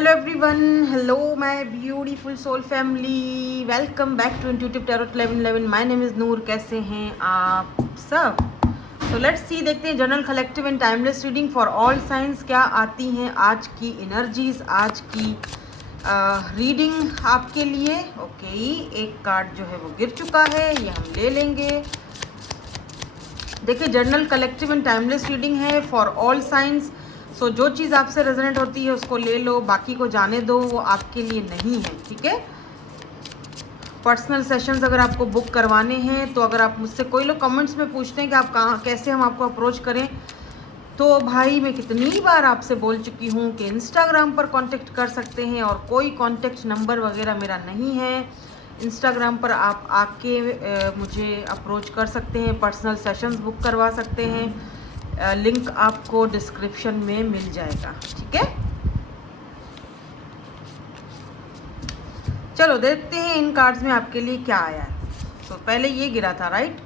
Hello everyone, hello my beautiful soul family, welcome back to intuitive tarot 1111। My name is Noor. कैसे हैं आप सब? तो लेट्स सी, देखते हैं general collective and timeless reading for all signs क्या आती हैं आज की एनर्जीज, आज की रीडिंग आपके लिए। ओके, एक कार्ड जो है वो गिर चुका है, ये हम ले लेंगे। देखिए, general collective and timeless reading है फॉर ऑल साइंस। सो जो चीज़ आपसे रेजोनेट होती है उसको ले लो, बाकी को जाने दो, वो आपके लिए नहीं है। ठीक है। पर्सनल सेशंस अगर आपको बुक करवाने हैं तो अगर आप मुझसे, कोई लोग कमेंट्स में पूछते हैं कि आप कहाँ, कैसे हम आपको अप्रोच करें, तो भाई मैं कितनी बार आपसे बोल चुकी हूँ कि इंस्टाग्राम पर कांटेक्ट कर सकते हैं और कोई कांटेक्ट नंबर वगैरह मेरा नहीं है। इंस्टाग्राम पर आप आके मुझे अप्रोच कर सकते हैं, पर्सनल सेशंस बुक करवा सकते हैं। लिंक आपको डिस्क्रिप्शन में मिल जाएगा। ठीक है, चलो देखते हैं इन कार्ड्स में आपके लिए क्या आया है। तो पहले ये गिरा था, राइट?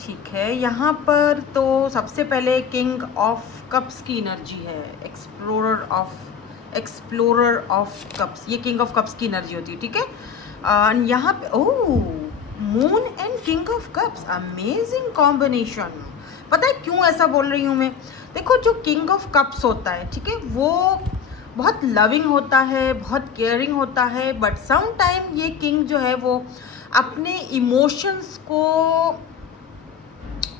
ठीक है, यहाँ पर तो सबसे पहले किंग ऑफ कप्स की एनर्जी है, एक्सप्लोरर ऑफ कप्स। ये किंग ऑफ कप्स की एनर्जी होती है। ठीक है, यहाँ पे moon and king of cups, amazing combination. पता है क्यों ऐसा बोल रही हूँ मैं? देखो, जो किंग ऑफ कप्स होता है, ठीक है, वो बहुत लविंग होता है, बहुत केयरिंग होता है, बट सम टाइम ये किंग जो है वो अपने इमोशंस को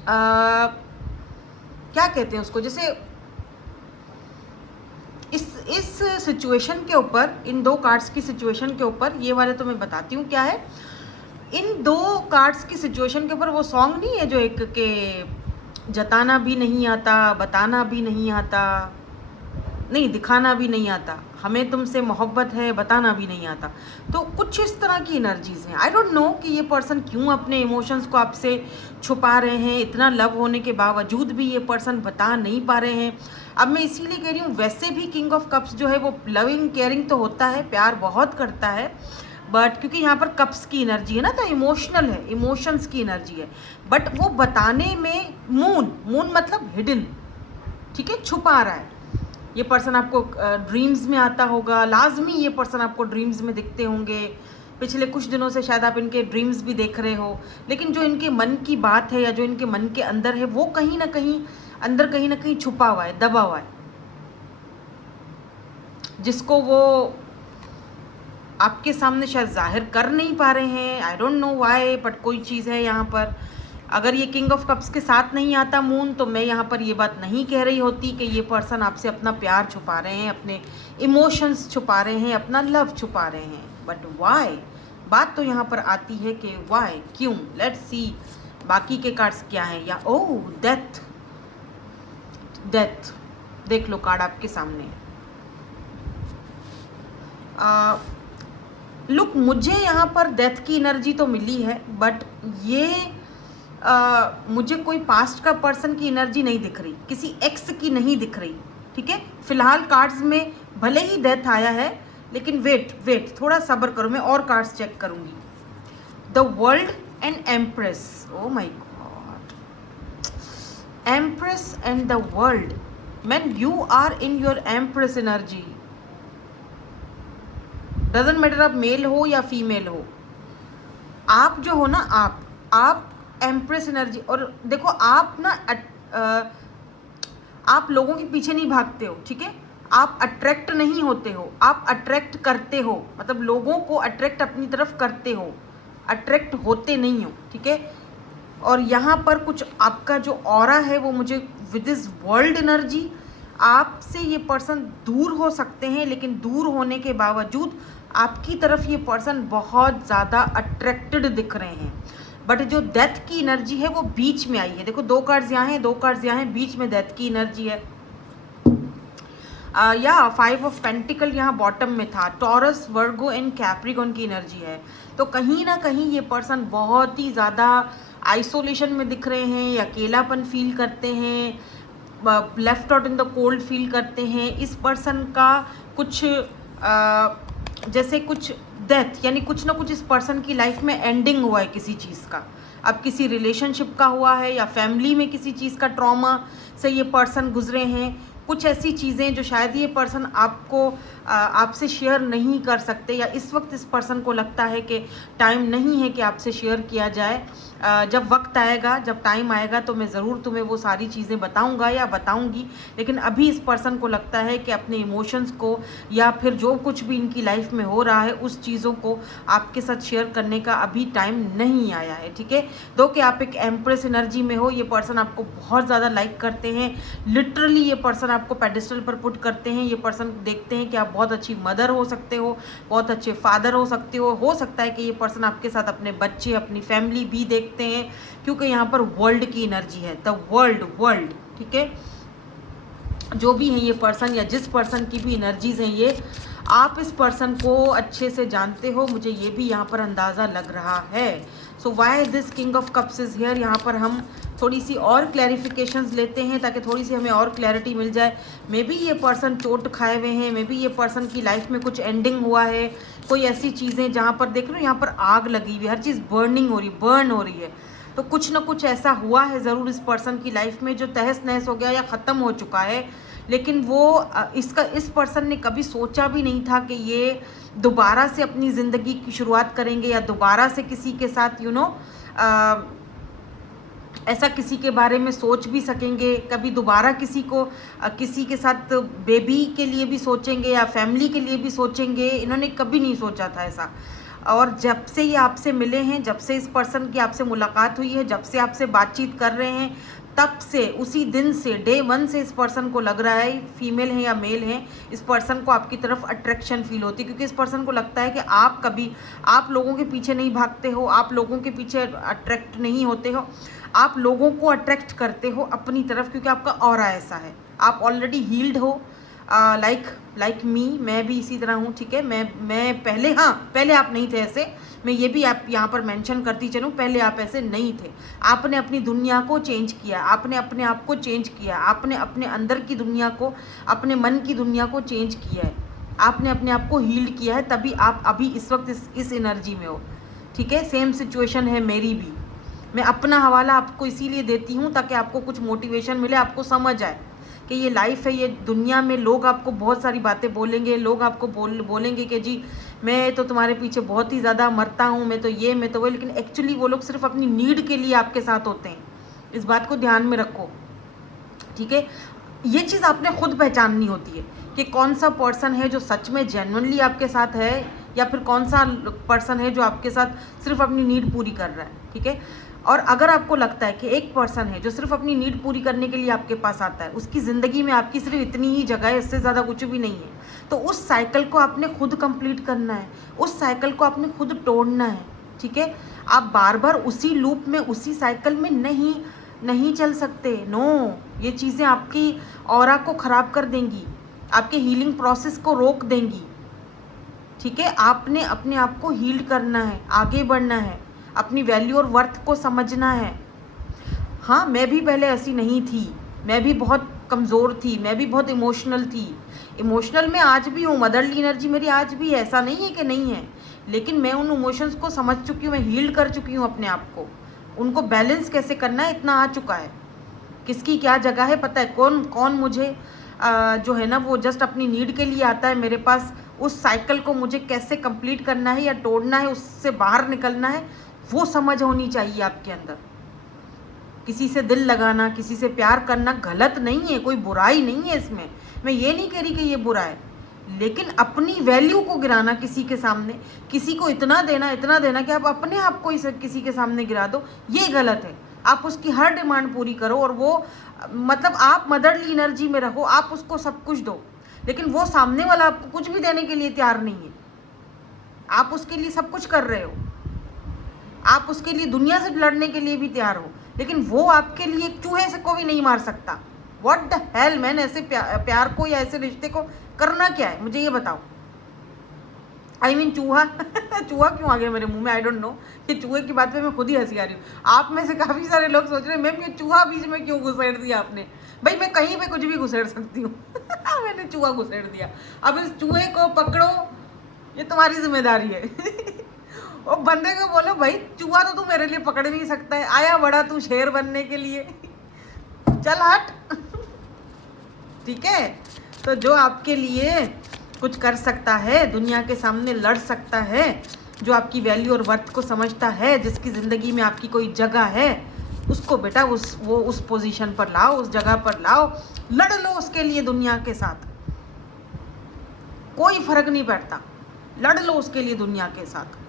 क्या कहते हैं उसको, जैसे इस सिचुएशन के ऊपर, इन दो कार्ड्स की सिचुएशन के ऊपर, ये वाले तो मैं बताती हूँ क्या है। इन दो कार्ड्स की सिचुएशन के ऊपर वो सॉन्ग नहीं है जो एक के जताना भी नहीं आता, बताना भी नहीं आता, नहीं दिखाना भी नहीं आता, हमें तुमसे मोहब्बत है बताना भी नहीं आता। तो कुछ इस तरह की एनर्जीज हैं। आई डोंट नो कि ये पर्सन क्यों अपने इमोशंस को आपसे छुपा रहे हैं, इतना लव होने के बावजूद भी ये पर्सन बता नहीं पा रहे हैं। अब मैं इसीलिए कह रही हूँ, वैसे भी किंग ऑफ कप्स जो है वो लविंग केयरिंग तो होता है, प्यार बहुत करता है, बट क्योंकि यहाँ पर कप्स की एनर्जी है ना, तो इमोशनल है, इमोशंस की एनर्जी है, बट वो बताने में मून मतलब हिडन, ठीक है, छुपा रहा है। ये पर्सन आपको ड्रीम्स में आता होगा, लाजमी ये पर्सन आपको ड्रीम्स में दिखते होंगे। पिछले कुछ दिनों से शायद आप इनके ड्रीम्स भी देख रहे हो, लेकिन जो इनके मन की बात है या जो इनके मन के अंदर है वो कहीं ना कहीं अंदर, कहीं ना कहीं छुपा हुआ है, दबा हुआ है, जिसको वो आपके सामने शायद जाहिर कर नहीं पा रहे हैं। I don't know why, but कोई चीज़ है यहाँ पर। अगर ये किंग ऑफ कप्स के साथ नहीं आता मून, तो मैं यहाँ पर ये बात नहीं कह रही होती कि ये पर्सन आपसे अपना प्यार छुपा रहे हैं, अपने इमोशंस छुपा रहे हैं, अपना लव छुपा रहे हैं। बट वाई, बात तो यहाँ पर आती है कि वाई, क्यों। लेट्स सी बाकी के कार्ड्स क्या हैं। या डेथ, डेथ देख लो, कार्ड आपके सामने है। लुक, मुझे यहाँ पर डेथ की एनर्जी तो मिली है, बट ये मुझे कोई पास्ट का पर्सन की एनर्जी नहीं दिख रही, किसी एक्स की नहीं दिख रही। ठीक है, फिलहाल कार्ड्स में भले ही डेथ आया है, लेकिन वेट थोड़ा सब्र करो, मैं और कार्ड्स चेक करूंगी। The world and empress, oh my god, empress and the world. Man, you are in your empress energy. Doesn't matter आप मेल हो या फीमेल हो, आप जो हो ना, आप एम्प्रेस एनर्जी। और देखो, आप ना आप लोगों के पीछे नहीं भागते हो, ठीक है, आप अट्रैक्ट नहीं होते हो, आप अट्रैक्ट करते हो, मतलब लोगों को अट्रैक्ट अपनी तरफ करते हो, अट्रैक्ट होते नहीं हो। ठीक है, और यहाँ पर कुछ आपका जो ऑरा है वो मुझे विद दिस वर्ल्ड एनर्जी, आपसे ये पर्सन दूर हो सकते हैं, लेकिन दूर होने के बावजूद आपकी तरफ ये पर्सन बहुत ज़्यादा अट्रैक्टेड दिख रहे हैं। बट जो डेथ की एनर्जी है वो बीच में आई है। देखो, दो कार्ड्स यहाँ हैं, दो कार्ड्स यहाँ हैं, बीच में डेथ की एनर्जी है। या 5 ऑफ पेंटिकल यहाँ बॉटम में था। टॉरस, वर्गो एंड कैप्रिकॉन की एनर्जी है। तो कहीं ना कहीं ये पर्सन बहुत ही ज़्यादा आइसोलेशन में दिख रहे हैं, या अकेलापन फील करते हैं, left out in the cold feel करते हैं। इस पर्सन का कुछ जैसे कुछ डेथ, यानी कुछ ना कुछ इस पर्सन की लाइफ में एंडिंग हुआ है किसी चीज़ का। अब किसी रिलेशनशिप का हुआ है, या फैमिली में किसी चीज़ का ट्रॉमा से ये पर्सन गुजरे हैं, कुछ ऐसी चीज़ें जो शायद ये पर्सन आपको आपसे शेयर नहीं कर सकते, या इस वक्त इस पर्सन को लगता है कि टाइम नहीं है कि आपसे शेयर किया जाए। जब वक्त आएगा, जब टाइम आएगा तो मैं ज़रूर तुम्हें वो सारी चीज़ें बताऊंगा या बताऊंगी, लेकिन अभी इस पर्सन को लगता है कि अपने इमोशंस को या फिर जो कुछ भी इनकी लाइफ में हो रहा है उस चीज़ों को आपके साथ शेयर करने का अभी टाइम नहीं आया है। ठीक है, दो कि आप एक एम्प्रेस एनर्जी में हो, ये पर्सन आपको बहुत ज़्यादा लाइक करते हैं, लिटरली ये पर्सन आपको पेडिस्टल पर पुट करते हैं। ये पर्सन देखते हैं कि आप बहुत अच्छी मदर हो सकते हो, बहुत अच्छे फादर हो सकते हो सकता है कि ये पर्सन आपके साथ अपने बच्चे, अपनी फैमिली भी देखते हैं, क्योंकि यहाँ पर वर्ल्ड की एनर्जी है, द वर्ल्ड। ठीक है, जो भी है ये पर्सन या जिस पर्सन की भी एनर्जीज हैं, ये आप इस पर्सन को अच्छे से जानते हो, मुझे ये भी यहाँ पर अंदाज़ा लग रहा है। So why this king of cups is here. यहाँ पर हम थोड़ी सी और क्लैरिफिकेशंस लेते हैं ताकि थोड़ी सी हमें और क्लैरिटी मिल जाए। मे बी ये पर्सन चोट खाए हुए हैं, मे बी ये पर्सन की लाइफ में कुछ एंडिंग हुआ है, कोई ऐसी चीज़ें जहाँ पर देख रहे हो यहाँ पर आग लगी हुई, हर चीज़ बर्न हो रही है। तो कुछ ना कुछ ऐसा हुआ है ज़रूर इस पर्सन की लाइफ में जो तहस नहस हो गया या ख़त्म हो चुका है, लेकिन वो इस पर्सन ने कभी सोचा भी नहीं था कि ये दोबारा से अपनी ज़िंदगी की शुरुआत करेंगे या दोबारा से किसी के साथ ऐसा किसी के बारे में सोच भी सकेंगे, कभी दोबारा किसी के साथ बेबी के लिए भी सोचेंगे या फैमिली के लिए भी सोचेंगे। इन्होंने कभी नहीं सोचा था ऐसा। और जब से ये आपसे मिले हैं, जब से इस पर्सन की आपसे मुलाकात हुई है, जब से आपसे बातचीत कर रहे हैं, तब से उसी दिन से डे 1 से इस पर्सन को लग रहा है, फीमेल है या मेल है, इस पर्सन को आपकी तरफ अट्रैक्शन फील होती है, क्योंकि इस पर्सन को लगता है कि आप लोगों के पीछे नहीं भागते हो, आप लोगों के पीछे अट्रैक्ट नहीं होते हो, आप लोगों को अट्रैक्ट करते हो अपनी तरफ, क्योंकि आपका ऑरा ऐसा है। आप ऑलरेडी हील्ड हो, लाइक मी, मैं भी इसी तरह हूँ। ठीक है, मैं पहले आप नहीं थे ऐसे, मैं ये भी आप यहाँ पर मेंशन करती चलूँ, पहले आप ऐसे नहीं थे। आपने अपनी दुनिया को चेंज किया, आपने अपने आप को चेंज किया, आपने अपने अंदर की दुनिया को, अपने मन की दुनिया को चेंज किया है, आपने अपने आप को हील्ड किया है, तभी आप अभी इस वक्त इस एनर्जी में हो। ठीक है, सेम सिचुएशन है मेरी भी। मैं अपना हवाला आपको इसीलिए देती हूँ ताकि आपको कुछ मोटिवेशन मिले, आपको समझ आए कि ये लाइफ है, ये दुनिया में लोग आपको बहुत सारी बातें बोलेंगे, लोग आपको बोलेंगे कि जी मैं तो तुम्हारे पीछे बहुत ही ज़्यादा मरता हूँ, मैं तो वो, लेकिन एक्चुअली वो लोग सिर्फ अपनी नीड के लिए आपके साथ होते हैं। इस बात को ध्यान में रखो। ठीक है, ये चीज़ आपने खुद पहचाननी होती है कि कौन सा पर्सन है जो सच में जेन्युइनली आपके साथ है, या फिर कौन सा पर्सन है जो आपके साथ सिर्फ अपनी नीड पूरी कर रहा है। ठीक है, और अगर आपको लगता है कि एक पर्सन है जो सिर्फ अपनी नीड पूरी करने के लिए आपके पास आता है, उसकी ज़िंदगी में आपकी सिर्फ इतनी ही जगह है, इससे ज़्यादा कुछ भी नहीं है, तो उस साइकिल को आपने खुद कंप्लीट करना है, उस साइकिल को आपने खुद तोड़ना है। ठीक है, आप बार बार उसी लूप में, उसी साइकिल में नहीं चल सकते। नो, ये चीज़ें आपकी ऑरा को ख़राब कर देंगी, आपके हीलिंग प्रोसेस को रोक देंगी। ठीक है, आपने अपने आप को हील करना है, आगे बढ़ना है, अपनी वैल्यू और वर्थ को समझना है। हाँ, मैं भी पहले ऐसी नहीं थी, मैं भी बहुत कमज़ोर थी, मैं भी बहुत इमोशनल थी। इमोशनल मैं आज भी हूँ, मदरली एनर्जी मेरी आज भी है, ऐसा नहीं है कि नहीं है, लेकिन मैं उन इमोशंस को समझ चुकी हूँ, मैं हील कर चुकी हूँ अपने आप को। उनको बैलेंस कैसे करना है इतना आ चुका है, किसकी क्या जगह है पता है, कौन मुझे जो है ना वो जस्ट अपनी नीड के लिए आता है मेरे पास, उस साइकिल को मुझे कैसे कंप्लीट करना है या तोड़ना है, उससे बाहर निकलना है, वो समझ होनी चाहिए आपके अंदर। किसी से दिल लगाना, किसी से प्यार करना गलत नहीं है, कोई बुराई नहीं है इसमें, मैं ये नहीं कह रही कि ये बुरा है, लेकिन अपनी वैल्यू को गिराना किसी के सामने, किसी को इतना देना कि आप अपने आप को किसी के सामने गिरा दो, ये गलत है। आप उसकी हर डिमांड पूरी करो, और वो मतलब आप मदरली एनर्जी में रहो, आप उसको सब कुछ दो, लेकिन वो सामने वाला आपको कुछ भी देने के लिए तैयार नहीं है। आप उसके लिए सब कुछ कर रहे हो, आप उसके लिए दुनिया से लड़ने के लिए भी तैयार हो, लेकिन वो आपके लिए एक चूहे से को भी नहीं मार सकता। व्हाट द हेल मैन, ऐसे प्यार को या ऐसे रिश्ते को करना क्या है, मुझे ये बताओ। आई मीन चूहा चूहा क्यों आ गया मेरे मुंह में, आई डोंट नो। ये चूहे की बात पे मैं खुद ही हंसी आ रही हूँ। आप में से काफ़ी सारे लोग सोच रहे हैं मैम ये चूहा बीच में क्यों घुसेड़ दिया आपने। भाई मैं कहीं पे कुछ भी घुसेड़ सकती हूँ मैंने चूहा घुसेड़ दिया, अब इस चूहे को पकड़ो, ये तुम्हारी जिम्मेदारी है और बंदे को बोलो भाई चूहा तो तू मेरे लिए पकड़ नहीं सकता है, आया बड़ा तू शेर बनने के लिए, चल हट ठीक है। तो जो आपके लिए कुछ कर सकता है, दुनिया के सामने लड़ सकता है, जो आपकी वैल्यू और वर्थ को समझता है, जिसकी ज़िंदगी में आपकी कोई जगह है, उसको बेटा उस पोजीशन पर लाओ, उस जगह पर लाओ, लड़ लो उसके लिए दुनिया के साथ। कोई फर्क नहीं पड़ता, लड़ लो उसके लिए दुनिया के साथ।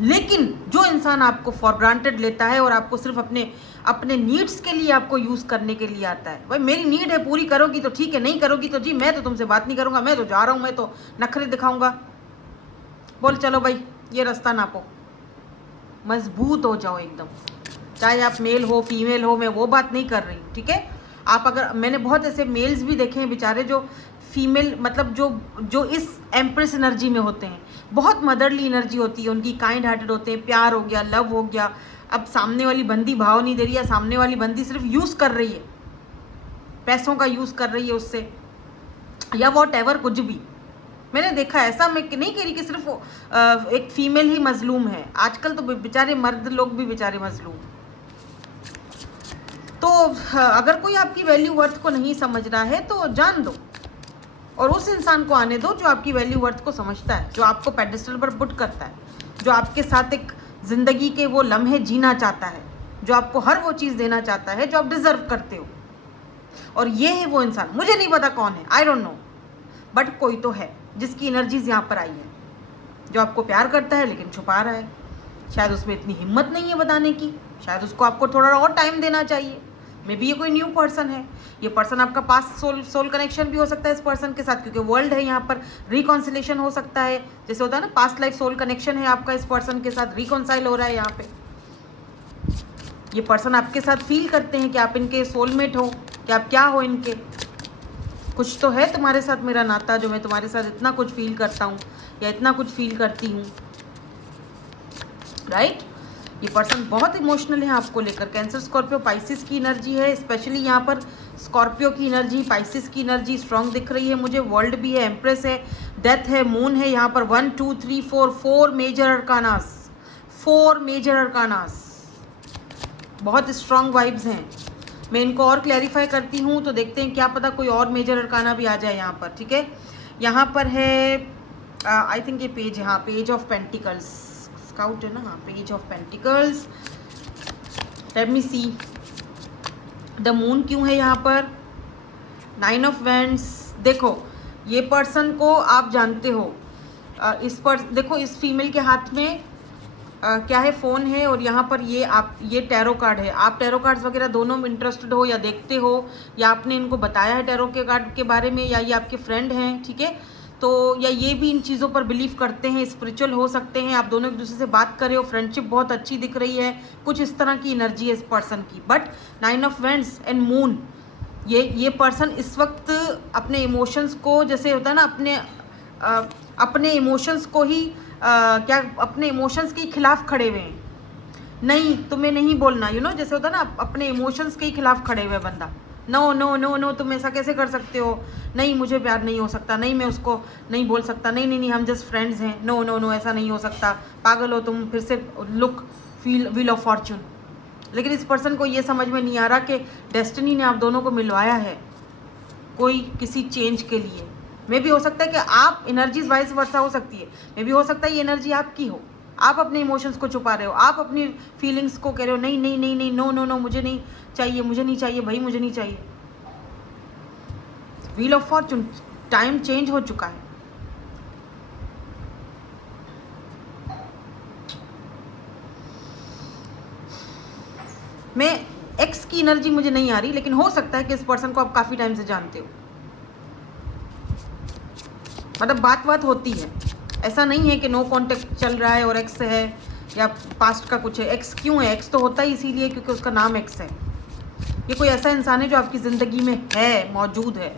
लेकिन जो इंसान आपको फॉर ग्रांटेड लेता है और आपको सिर्फ अपने नीड्स के लिए आपको यूज़ करने के लिए आता है, भाई मेरी नीड है, पूरी करोगी तो ठीक है, नहीं करोगी तो जी मैं तो तुमसे बात नहीं करूँगा, मैं तो जा रहा हूँ, मैं तो नखरे दिखाऊंगा। बोल चलो भाई ये रास्ता नापो, मजबूत हो जाओ एकदम। चाहे आप मेल हो फीमेल हो, मैं वो बात नहीं कर रही, ठीक है। आप अगर, मैंने बहुत ऐसे मेल्स भी देखे हैं बेचारे जो फीमेल मतलब जो इस एम्प्रेस एनर्जी में होते हैं, बहुत मदरली एनर्जी होती है उनकी, काइंड हार्टेड होते हैं, प्यार हो गया, लव हो गया। अब सामने वाली बंदी भाव नहीं दे रही है, सामने वाली बंदी सिर्फ यूज़ कर रही है, पैसों का यूज़ कर रही है उससे, या वॉट एवर, कुछ भी मैंने देखा है। ऐसा मैं नहीं कह रही कि सिर्फ एक फीमेल ही मजलूम है, आजकल तो बेचारे मर्द लोग भी बेचारे मजलूम। तो अगर कोई आपकी वैल्यू वर्थ को नहीं समझ रहा है तो जान दो, और उस इंसान को आने दो जो आपकी वैल्यू वर्थ को समझता है, जो आपको पेडेस्टल पर पुट करता है, जो आपके साथ एक ज़िंदगी के वो लम्हे जीना चाहता है, जो आपको हर वो चीज़ देना चाहता है जो आप डिज़र्व करते हो। और ये है वो इंसान, मुझे नहीं पता कौन है, आई डोंट नो, बट कोई तो है जिसकी एनर्जीज यहाँ पर आई है, जो आपको प्यार करता है लेकिन छुपा रहा है। शायद उसमें इतनी हिम्मत नहीं है बताने की, शायद उसको आपको थोड़ा और टाइम देना चाहिए। मे बी ये कोई न्यू पर्सन है, ये पर्सन आपका पास्ट सोल कनेक्शन भी हो सकता है इस पर्सन के साथ, क्योंकि वर्ल्ड है यहाँ पर, रिकॉन्सिलेशन हो सकता है, जैसे होता है ना पास्ट लाइफ सोल कनेक्शन है आपका इस पर्सन के साथ, रिकॉन्साइल हो रहा है यहाँ पे। ये पर्सन आपके साथ फील करते हैं कि आप इनके सोलमेट हो, कि आप क्या हो इनके, कुछ तो है तुम्हारे साथ मेरा नाता, जो मैं तुम्हारे साथ इतना कुछ फील करता हूँ या इतना कुछ फील करती हूँ, राइट। ये पर्सन बहुत इमोशनल है आपको लेकर। कैंसर, स्कॉर्पियो, पाइसिस की एनर्जी है, स्पेशली यहाँ पर स्कॉर्पियो की एनर्जी, पाइसिस की एनर्जी स्ट्रॉन्ग दिख रही है मुझे। वर्ल्ड भी है, एम्प्रेस है, डेथ है, मून है यहाँ पर। 1 2 3 4 4 मेजर अरकानास, 4 मेजर अरकानास, बहुत स्ट्रॉन्ग वाइब्स हैं। मैं इनको और क्लैरिफाई करती हूँ तो देखते हैं, क्या पता कोई और मेजर अरकाना भी आ जाए यहाँ पर, ठीक है। यहाँ पर है आई थिंक ये पेज, हाँ पेज ऑफ पेंटिकल्स, स्काउट है ना, हाँ page of pentacles. Late me see the moon क्यों है यहाँ पर, 9 ऑफ वैंड्स। देखो ये पर्सन को आप जानते हो, इस पर देखो, इस फीमेल के हाथ में क्या है, फ़ोन है, और यहाँ पर ये टैरो कार्ड है। आप टैरो कार्ड्स वगैरह दोनों में इंटरेस्टेड हो या देखते हो, या आपने इनको बताया है टैरो के कार्ड के बारे में, या ये आपके फ्रेंड हैं, ठीक है। तो या ये भी इन चीज़ों पर बिलीव करते हैं, स्पिरिचुअल हो सकते हैं, आप दोनों एक दूसरे से बात कर रहे हो, फ्रेंडशिप बहुत अच्छी दिख रही है, कुछ इस तरह की एनर्जी है इस पर्सन की। But 9 of wands and moon, ये पर्सन इस वक्त अपने इमोशंस को, जैसे होता है ना, अपने इमोशंस को ही क्या अपने इमोशंस के खिलाफ खड़े हुए हैं। नहीं तुम्हें नहीं बोलना, यू नो, जैसे होता है ना अपने इमोशंस के ही खिलाफ खड़े हुए बंदा। नो नो नो नो, तुम ऐसा कैसे कर सकते हो, नहीं मुझे प्यार नहीं हो सकता, नहीं मैं उसको नहीं बोल सकता, नहीं नहीं नहीं हम जस्ट फ्रेंड्स हैं, नो नो नो ऐसा नहीं हो सकता, पागल हो तुम, फिर से look feel wheel of Fortune. लेकिन इस पर्सन को ये समझ में नहीं आ रहा कि डेस्टिनी ने आप दोनों को मिलवाया है कोई किसी चेंज के लिए। मे भी हो सकता है कि आप एनर्जीज वाइज वर्षा हो सकती है, मे भी हो सकता है ये एनर्जी आपकी हो, आप अपने इमोशंस को छुपा रहे हो, आप अपनी फीलिंग्स को कह रहे हो नहीं नहीं नहीं नहीं, नो नो नो मुझे नहीं चाहिए, मुझे नहीं चाहिए भाई, मुझे नहीं चाहिए। Wheel of Fortune, time change हो चुका है। मैं एक्स की एनर्जी मुझे नहीं आ रही, लेकिन हो सकता है कि इस पर्सन को आप काफ़ी टाइम से जानते हो, मतलब बात होती है, ऐसा नहीं है कि नो कांटेक्ट चल रहा है और एक्स है या पास्ट का कुछ है। एक्स क्यों है, एक्स तो होता ही इसीलिए क्योंकि उसका नाम एक्स है। ये कोई ऐसा इंसान है जो आपकी ज़िंदगी में है, मौजूद है,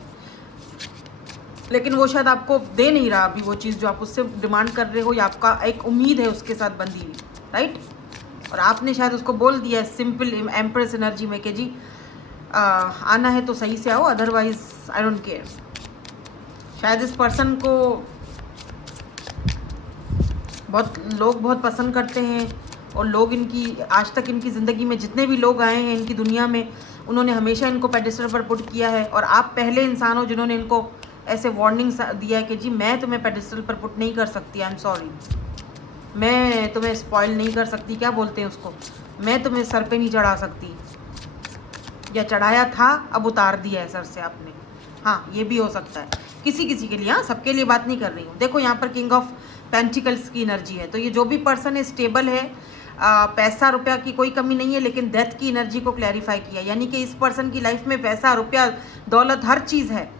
लेकिन वो शायद आपको दे नहीं रहा अभी वो चीज़ जो आप उससे डिमांड कर रहे हो, या आपका एक उम्मीद है उसके साथ बंधी हुई, राइट। और आपने शायद उसको बोल दिया सिंपल एम्प्रेस एनर्जी में कि जी आना है तो सही से आओ, अदरवाइज आई डोंट केयर। शायद इस पर्सन को लोग बहुत पसंद करते हैं, और लोग इनकी आज तक इनकी ज़िंदगी में जितने भी लोग आए हैं इनकी दुनिया में, उन्होंने हमेशा इनको पेडिस्टल पर पुट किया है, और आप पहले इंसान हो जिन्होंने इनको ऐसे वार्निंग दिया है कि जी मैं तुम्हें पेडिस्टल पर पुट नहीं कर सकती, आई एम सॉरी, मैं तुम्हें स्पॉइल नहीं कर सकती, क्या बोलते हैं उसको, मैं तुम्हें सर पे नहीं चढ़ा सकती, या चढ़ाया था अब उतार दिया है सर से आपने। हाँ, ये भी हो सकता है किसी किसी के लिए, हाँ सबके लिए बात नहीं कर रही हूँ। देखो यहाँ पर किंग ऑफ पेंटिकल्स की एनर्जी है, तो ये जो भी पर्सन है स्टेबल है, पैसा रुपया की कोई कमी नहीं है, लेकिन डेथ की एनर्जी को क्लैरिफाई किया, यानी कि इस पर्सन की लाइफ में पैसा रुपया दौलत हर चीज़ है,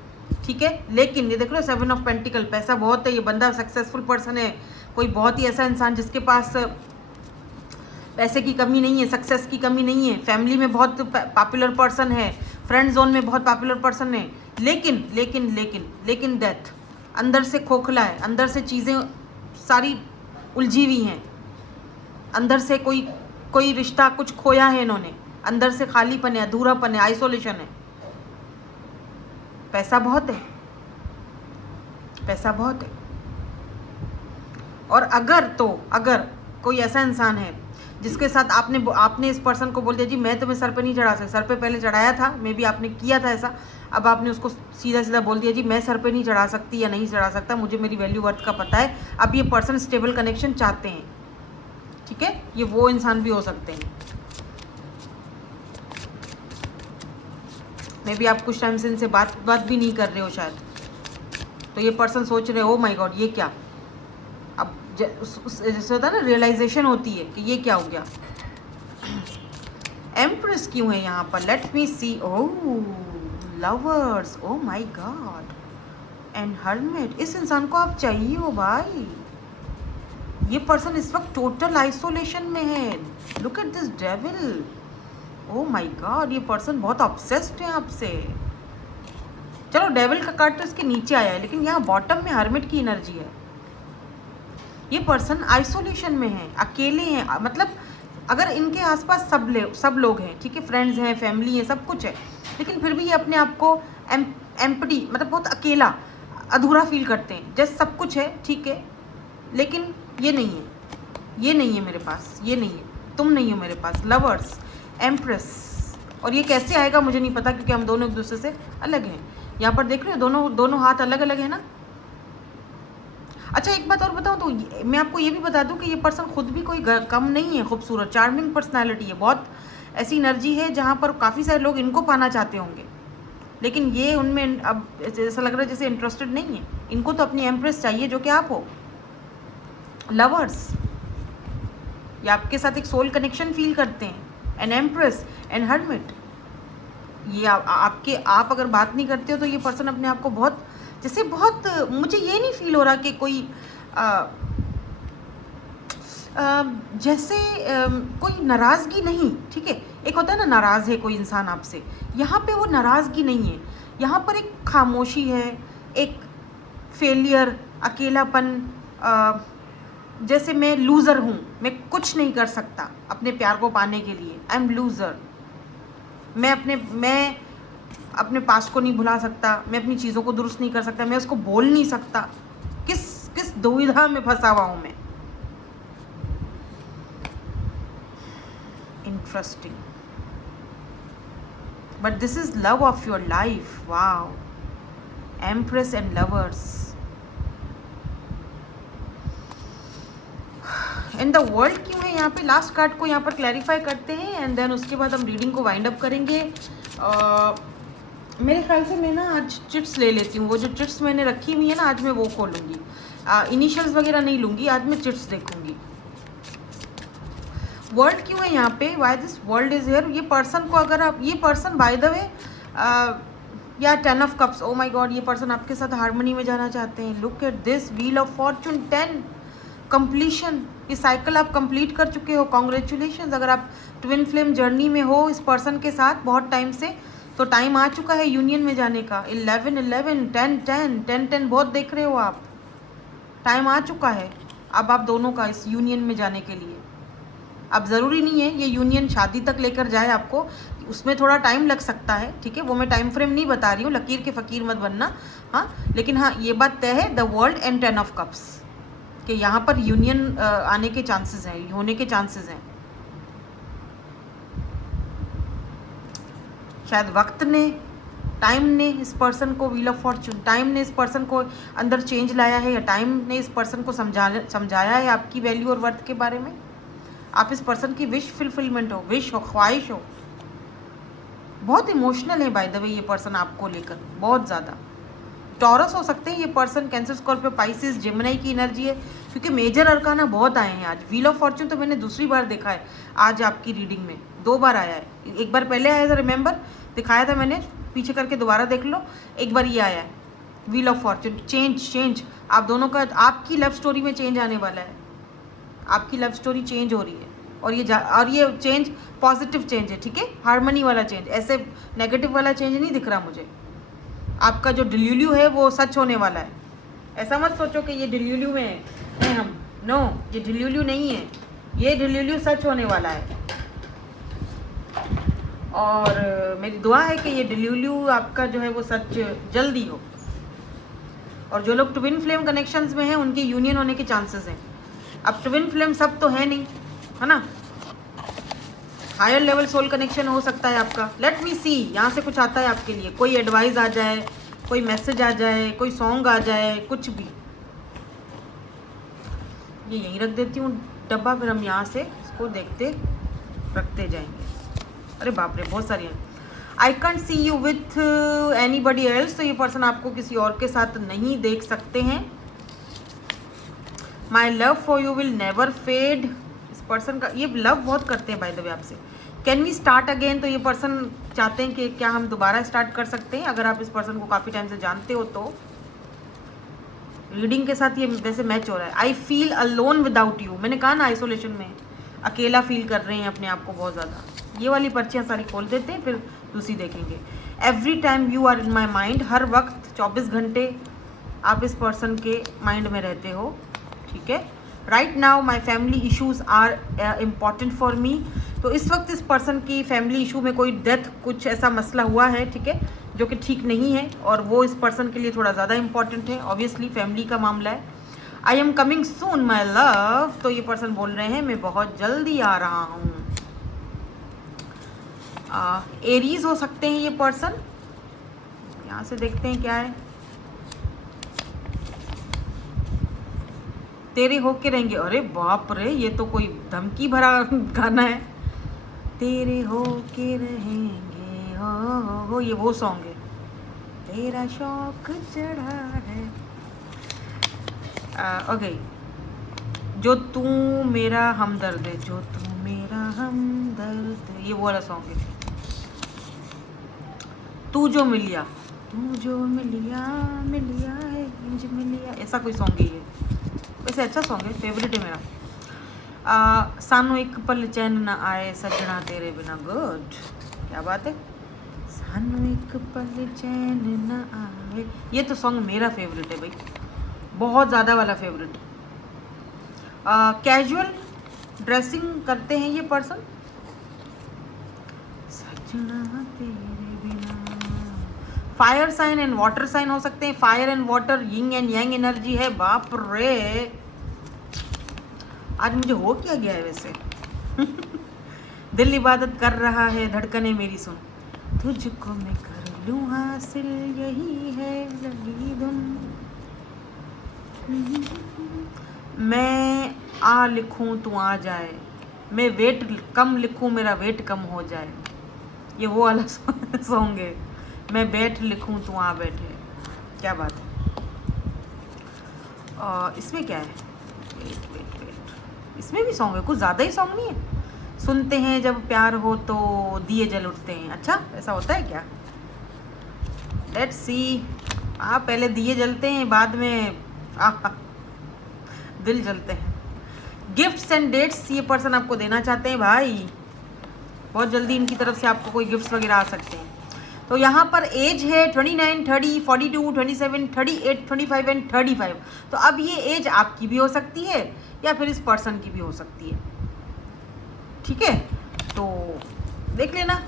ठीक है, लेकिन ये देख लो 7 ऑफ पेंटिकल, पैसा बहुत है, ये बंदा सक्सेसफुल पर्सन है, कोई बहुत ही ऐसा इंसान जिसके पास पैसे की कमी नहीं है, सक्सेस की कमी नहीं है, फैमिली में बहुत पॉपुलर पर्सन है, फ्रेंड जोन में बहुत पॉपुलर पर्सन है, लेकिन लेकिन लेकिन लेकिन डेथ, अंदर से खोखला है, अंदर से चीज़ें सारी उलझी हुई हैं, अंदर से कोई रिश्ता कुछ खोया है इन्होंने, अंदर से खालीपन है, अधूरापन है, आइसोलेशन है। पैसा बहुत है, पैसा बहुत है। और अगर कोई ऐसा इंसान है जिसके साथ आपने इस पर्सन को बोल दिया जी मैं तुम्हें सर पे नहीं चढ़ा सकता, सर पे पहले चढ़ाया था, मे बी आपने किया था ऐसा, अब आपने उसको सीधा सीधा बोल दिया जी मैं सर पे नहीं चढ़ा सकती या नहीं चढ़ा सकता, मुझे मेरी वैल्यू वर्थ का पता है। अब ये पर्सन स्टेबल कनेक्शन चाहते हैं, ठीक है, ये वो इंसान भी हो सकते हैं। मे बी आप कुछ टाइम से इनसे बात भी नहीं कर रहे हो शायद, तो ये पर्सन सोच रहे हो माय गॉड ये क्या, अब जैसे होता है ना रियलाइजेशन होती है कि ये क्या हो गया। एम्प्रेस क्यों है यहाँ पर, let me see, oh lovers, oh my god, and hermit, इस इंसान को आप चाहिए हो भाई, ये पर्सन इस वक्त टोटल आइसोलेशन में है, look at this devil, O my God, ये पर्सन बहुत ऑब्सेस्ड है आपसे। चलो डेविल का कार्ड तो इसके नीचे आया है, लेकिन यहाँ बॉटम में हर्मिट की एनर्जी है। ये पर्सन आइसोलेशन में है, अकेले हैं, मतलब अगर इनके आसपास सब लोग हैं, ठीक है, फ्रेंड्स हैं, फैमिली है, सब कुछ है, लेकिन फिर भी ये अपने आप को एम्प्टी, मतलब बहुत अकेला अधूरा फील करते हैं, जैसे सब कुछ है, ठीक है, लेकिन ये नहीं है, ये नहीं है मेरे पास, ये नहीं है, तुम नहीं हो मेरे पास। लवर्स, एम्प्रेस, और ये कैसे आएगा मुझे नहीं पता, क्योंकि हम दोनों एक दूसरे से अलग हैं। यहाँ पर देख रहे हो दोनों हाथ अलग अलग है ना। अच्छा एक बात और बताऊँ तो मैं आपको ये भी बता दूँ कि ये पर्सन खुद भी कोई कम नहीं है, खूबसूरत चार्मिंग पर्सनालिटी है, बहुत ऐसी एनर्जी है जहाँ पर काफ़ी सारे लोग इनको पाना चाहते होंगे, लेकिन ये उनमें अब ऐसा लग रहा है जैसे इंटरेस्टेड नहीं है, इनको तो अपनी एम्प्रेस चाहिए जो कि आप हो। लवर्स, ये आपके साथ एक सोल कनेक्शन फील करते हैं, एन एम्प्रेस एंड हर्मिट, ये आप अगर बात नहीं करते हो तो ये पर्सन अपने आप को बहुत जैसे बहुत, मुझे ये नहीं फील हो रहा कि कोई जैसे कोई नाराज़गी नहीं, ठीक है, एक होता है ना नाराज़ है कोई इंसान आपसे, यहाँ पे वो नाराज़गी नहीं है, यहाँ पर एक खामोशी है, एक फेलियर, अकेलापन, जैसे मैं लूज़र हूँ, मैं कुछ नहीं कर सकता अपने प्यार को पाने के लिए, आई एम लूज़र, मैं अपने पास को नहीं भुला सकता, मैं अपनी चीज़ों को दुरुस्त नहीं कर सकता, मैं उसको बोल नहीं सकता, किस दुविधा में फंसा हुआ हूँ मैं। Interesting, but this is love of your life, wow, empress and lovers. In the world क्यों है यहाँ पे, लास्ट कार्ड को यहाँ पर क्लैरिफाई करते हैं एंड देन उसके बाद हम रीडिंग को वाइंड अप करेंगे। मेरे ख्याल से मैं ना आज चिट्स ले लेती हूँ, वो जो चिट्स मैंने रखी हुई है ना आज मैं वो खोलूँगी, इनिशियल्स वगैरह नहीं लूँगी, आज मैं चिट्स देखूँगी। वर्ल्ड क्यों है यहाँ पे, why this world is here, ये पर्सन को अगर आप, ये पर्सन बाय द वे या 10 of cups, O my God, ये पर्सन आपके साथ हार्मनी में जाना चाहते हैं। Look at this wheel of Fortune 10, completion, ये साइकिल आप कंप्लीट कर चुके हो, कॉन्ग्रेचुलेशन। अगर आप ट्विन फ्लेम जर्नी में हो इस पर्सन के साथ बहुत टाइम से, तो टाइम आ चुका है यूनियन में जाने का। 11 11 10 10 10 10 बहुत देख रहे हो आप, टाइम आ चुका है अब आप दोनों का इस यूनियन में जाने के लिए। अब ज़रूरी नहीं है ये यूनियन शादी तक लेकर जाए आपको, उसमें थोड़ा टाइम लग सकता है, ठीक है, वो मैं टाइम फ्रेम नहीं बता रही हूँ, लकीर के फ़कीर मत बनना, हाँ, लेकिन हाँ ये बात तय है, the world and 10 of cups, कि यहाँ पर यूनियन आने के चांसेस हैं, होने के चांसेस हैं। शायद वक्त ने, टाइम ने इस पर्सन को, व्हील ऑफ फॉर्चून, टाइम ने इस पर्सन को अंदर चेंज लाया है, या टाइम ने इस पर्सन को समझाया है आपकी वैल्यू और वर्थ के बारे में। आप इस पर्सन की विश फुलफिलमेंट हो, विश हो, ख्वाहिश हो। बहुत इमोशनल है बाय द वे ये पर्सन आपको लेकर, बहुत ज़्यादा। टॉरस हो सकते हैं ये person, cancer, Scorpio, Pisces, Gemini की एनर्जी है, क्योंकि मेजर अरकाना बहुत आए हैं आज। व्हील ऑफ फॉर्चून तो मैंने दूसरी बार देखा है आज आपकी रीडिंग में, 2 बार आया है। एक बार पहले आया था, रिमेंबर दिखाया था मैंने, पीछे करके दोबारा देख लो। एक बार ये आया है व्हील ऑफ फॉर्चून। चेंज आप दोनों का, आपकी लव स्टोरी में चेंज आने वाला है। आपकी लव स्टोरी चेंज हो रही है, और ये चेंज पॉजिटिव चेंज है, ठीक है, हार्मनी वाला चेंज, ऐसे नेगेटिव वाला चेंज नहीं दिख रहा मुझे। आपका जो डिल्यूल्यू है वो सच होने वाला है। ऐसा मत सोचो कि ये डिल्यूल्यू में है हम, नो, ये डिल्यूल्यू नहीं है, ये डिल्यूल्यू सच होने वाला है। और मेरी दुआ है कि ये डिल्यूल्यू आपका जो है वो सच जल्दी हो। और जो लोग ट्विन फ्लेम कनेक्शंस में हैं उनके यूनियन होने के चांसेस हैं। अब ट्विन फ्लेम सब तो है नहीं, है ना, हायर लेवल सोल कनेक्शन हो सकता है आपका। लेट मी सी, यहाँ से कुछ आता है आपके लिए, कोई एडवाइस आ जाए, कोई मैसेज आ जाए, कोई सॉन्ग आ जाए, कुछ भी। ये यहीं रख देती हूँ डब्बा, फिर हम यहाँ से इसको देखते रखते जाएंगे। अरे बाप रे, बहुत सारी हैं। I can't C you with anybody else, तो ये पर्सन आपको किसी और के साथ नहीं देख सकते हैं। My love for you will never fade, इस पर्सन का ये लव बहुत करते हैं बाय द वे आपसे। कैन वी स्टार्ट अगेन, तो ये पर्सन चाहते हैं कि क्या हम दोबारा स्टार्ट कर सकते हैं। अगर आप इस पर्सन को काफ़ी टाइम से जानते हो तो रीडिंग के साथ ये वैसे मैच हो रहा है। I feel alone without you, मैंने कहा ना आइसोलेशन में, अकेला फील कर रहे हैं अपने आप को बहुत ज़्यादा। ये वाली पर्चियाँ सारी खोल देते हैं, फिर दूसरी देखेंगे। Every time you are in my mind, हर वक्त 24 घंटे आप इस पर्सन के माइंड में रहते हो, ठीक है। Right now my family issues are important for me, तो इस वक्त इस पर्सन की फैमिली इशू में कोई डेथ, कुछ ऐसा मसला हुआ है, ठीक है, जो कि ठीक नहीं है, और वो इस पर्सन के लिए थोड़ा ज़्यादा इंपॉर्टेंट है। ऑब्वियसली फैमिली का मामला है। I am coming soon my love, तो ये पर्सन बोल रहे हैं मैं बहुत जल्दी आ रहा हूँ। एरीज हो सकते हैं ये पर्सन, यहाँ से देखते हैं क्या है। तेरे होके रहेंगे, अरे बाप रे, ये तो कोई धमकी भरा गाना है। तेरे होके रहेंगे हो, ये वो सॉन्ग है, तेरा शौक चढ़ा है। ओके, जो तू मेरा हमदर्द है, जो तू मेरा हमदर्द, ये वो वाला सॉन्ग है। तू जो मिलिया, तू जो मिलिया, मिलिया है इंज मिलिया, ऐसा कोई सॉन्ग ही है। वैसे अच्छा सॉन्ग है, फेवरेट है मेरा। सानू एक पल चैन ना आए सजना तेरे बिना, गुड, क्या बात है। सानू एक पल चैन ना आए, ये तो सॉन्ग मेरा फेवरेट है भाई, बहुत ज़्यादा वाला फेवरेट। कैजुअल ड्रेसिंग करते हैं ये पर्सन, सजना तेरे बिना। Fire sign and water sign हो सकते हैं। Fire and water, yin and yang energy है। बाप रे, आज मुझे हो क्या गया है वैसे। दिल इबादत कर रहा है, धड़कने मेरी सुन, तुझको मैं कर लूं हासिल, यही है लगी धुन। मैं आ लिखूं तू आ जाए, मैं वेट कम लिखूं मेरा वेट कम हो जाए, ये वो वाला सॉन्ग है। मैं बैठ लिखूं तू आ बैठे, क्या बात है। इसमें क्या है, इसमें भी सॉन्ग है, कुछ ज़्यादा ही सॉन्ग नहीं है। सुनते हैं जब प्यार हो तो दिए जल उठते हैं, अच्छा ऐसा होता है क्या। लेट्स सी, आप पहले दिए जलते हैं, बाद में दिल जलते हैं। गिफ्ट्स एंड डेट्स ये पर्सन आपको देना चाहते हैं भाई, बहुत जल्दी इनकी तरफ से आपको कोई गिफ्ट्स वगैरह आ सकते हैं। तो यहाँ पर एज है 29, 30, 42, 27, 38, 25 एंड 35। तो अब ये एज आपकी भी हो सकती है या फिर इस पर्सन की भी हो सकती है, ठीक है। तो देख लेना,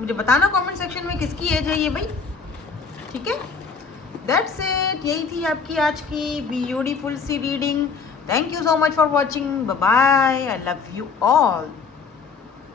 मुझे बताना कमेंट सेक्शन में किसकी एज है ये भाई, ठीक है। दैट्स इट, यही थी आपकी आज की ब्यूटीफुल सी reading. Thank you so much for watching, bye bye, I love you all.